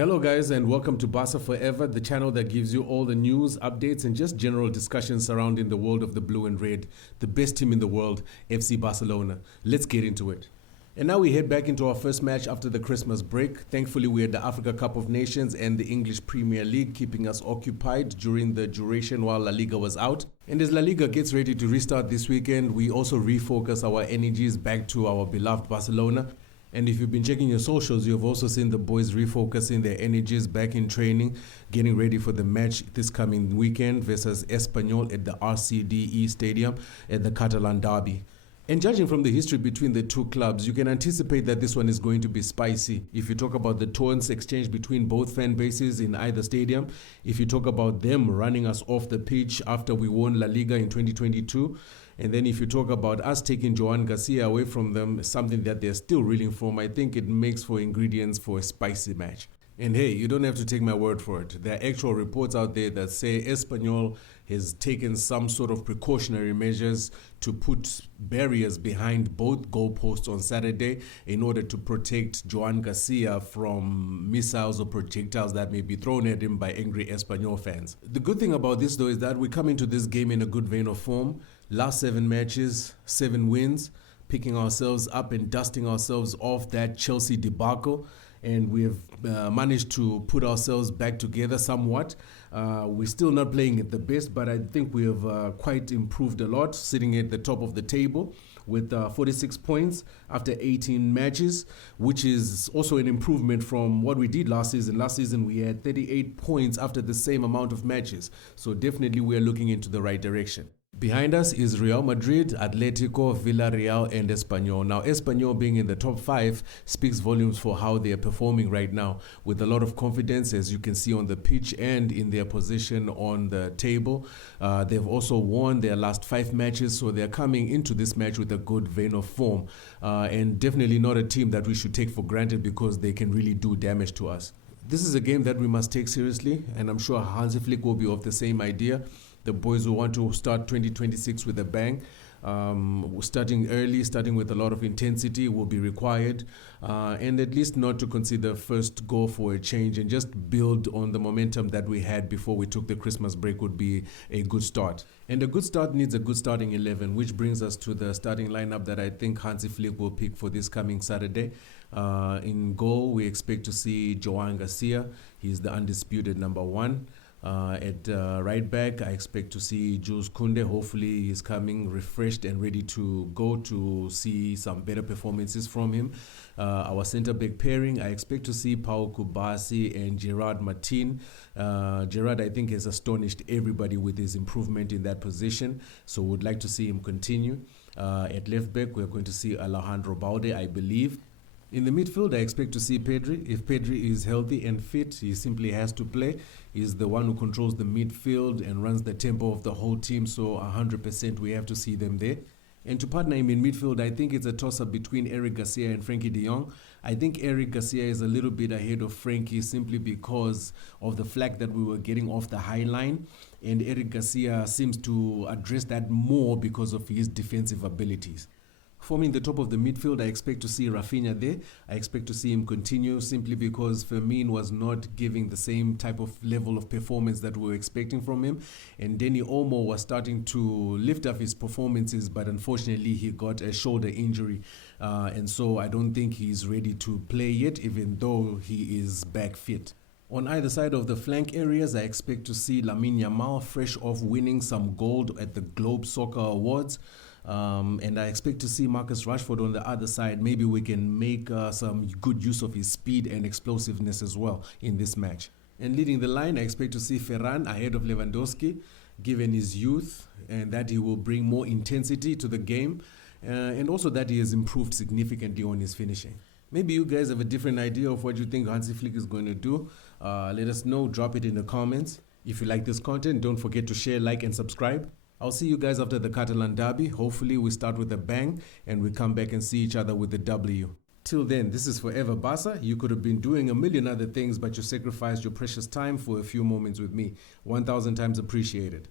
Hello guys and welcome to Barca Forever, the channel that gives you all the news, updates and just general discussions surrounding the world of the blue and red, the best team in the world, FC Barcelona. Let's get into it. And now we head back into our first match after the Christmas break. Thankfully we had the Africa Cup of Nations and the English Premier League keeping us occupied during the duration while La Liga was out. And as La Liga gets ready to restart this weekend, we also refocus our energies back to our beloved Barcelona. And if you've been checking your socials, you've also seen the boys refocusing their energies back in training, getting ready for the match this coming weekend versus Espanyol at the RCDE Stadium at the Catalan Derby. And judging from the history between the two clubs, you can anticipate that this one is going to be spicy. If you talk about the taunts exchanged between both fan bases in either stadium, if you talk about them running us off the pitch after we won La Liga in 2022, and then if you talk about us taking Joan Garcia away from them, something that they're still reeling from, I think it makes for ingredients for a spicy match. And hey, you don't have to take my word for it. There are actual reports out there that say Espanyol has taken some sort of precautionary measures to put barriers behind both goalposts on Saturday in order to protect Joan Garcia from missiles or projectiles that may be thrown at him by angry Espanyol fans. The good thing about this though is that we come into this game in a good vein of form. Last 7 matches, 7 wins, picking ourselves up and dusting ourselves off that Chelsea debacle. And we have managed to put ourselves back together somewhat. We're still not playing at the best, but I think we have quite improved a lot, sitting at the top of the table with 46 points after 18 matches, which is also an improvement from what we did last season. Last season, we had 38 points after the same amount of matches. So definitely we are looking into the right direction. Behind us is Real Madrid, Atletico, Villarreal and Espanyol. Now Espanyol being in the top 5 speaks volumes for how they are performing right now with a lot of confidence, as you can see on the pitch and in their position on the table. They've also won their last 5 matches, so they're coming into this match with a good vein of form and definitely not a team that we should take for granted because they can really do damage to us. This is a game that we must take seriously, and I'm sure Hansi Flick will be of the same idea. The boys will want to start 2026 with a bang. Starting early, starting with a lot of intensity will be required, and at least not to consider first go for a change and just build on the momentum that we had before we took the Christmas break would be a good start. And a good start needs a good starting 11, which brings us to the starting lineup that I think Hansi Flick will pick for this coming Saturday. In goal, we expect to see Joan Garcia. He's the undisputed number 1. At right back, I expect to see Jules Koundé. Hopefully he's coming refreshed and ready to go to see some better performances from him. Our centre-back pairing, I expect to see Pau Kubasi and Gerard Martin. Gerard, I think, has astonished everybody with his improvement in that position, so would like to see him continue. At left back, we're going to see Alejandro Balde, I believe. In the midfield, I expect to see Pedri. If Pedri is healthy and fit, he simply has to play. He's the one who controls the midfield and runs the tempo of the whole team, so 100% we have to see them there. And to partner him in midfield, I think it's a toss-up between Eric Garcia and Frenkie de Jong. I think Eric Garcia is a little bit ahead of Frenkie simply because of the flack that we were getting off the high line. And Eric Garcia seems to address that more because of his defensive abilities. Forming the top of the midfield, I expect to see Rafinha there. I expect to see him continue simply because Firmino was not giving the same type of level of performance that we were expecting from him. And Dani Olmo was starting to lift up his performances, but unfortunately he got a shoulder injury. And so I don't think he's ready to play yet, even though he is back fit. On either side of the flank areas, I expect to see Lamine Yamal fresh off winning some gold at the Globe Soccer Awards. And I expect to see Marcus Rashford on the other side. Maybe we can make some good use of his speed and explosiveness as well in this match. And leading the line, I expect to see Ferran ahead of Lewandowski, given his youth and that he will bring more intensity to the game, and also that he has improved significantly on his finishing. Maybe you guys have a different idea of what you think Hansi Flick is going to do. Let us know, drop it in the comments. If you like this content, don't forget to share, like and subscribe. I'll see you guys after the Catalan Derby. Hopefully we start with a bang and we come back and see each other with a W. Till then, this is Forever Barca. You could have been doing a million other things, but you sacrificed your precious time for a few moments with me. 1,000 times appreciated.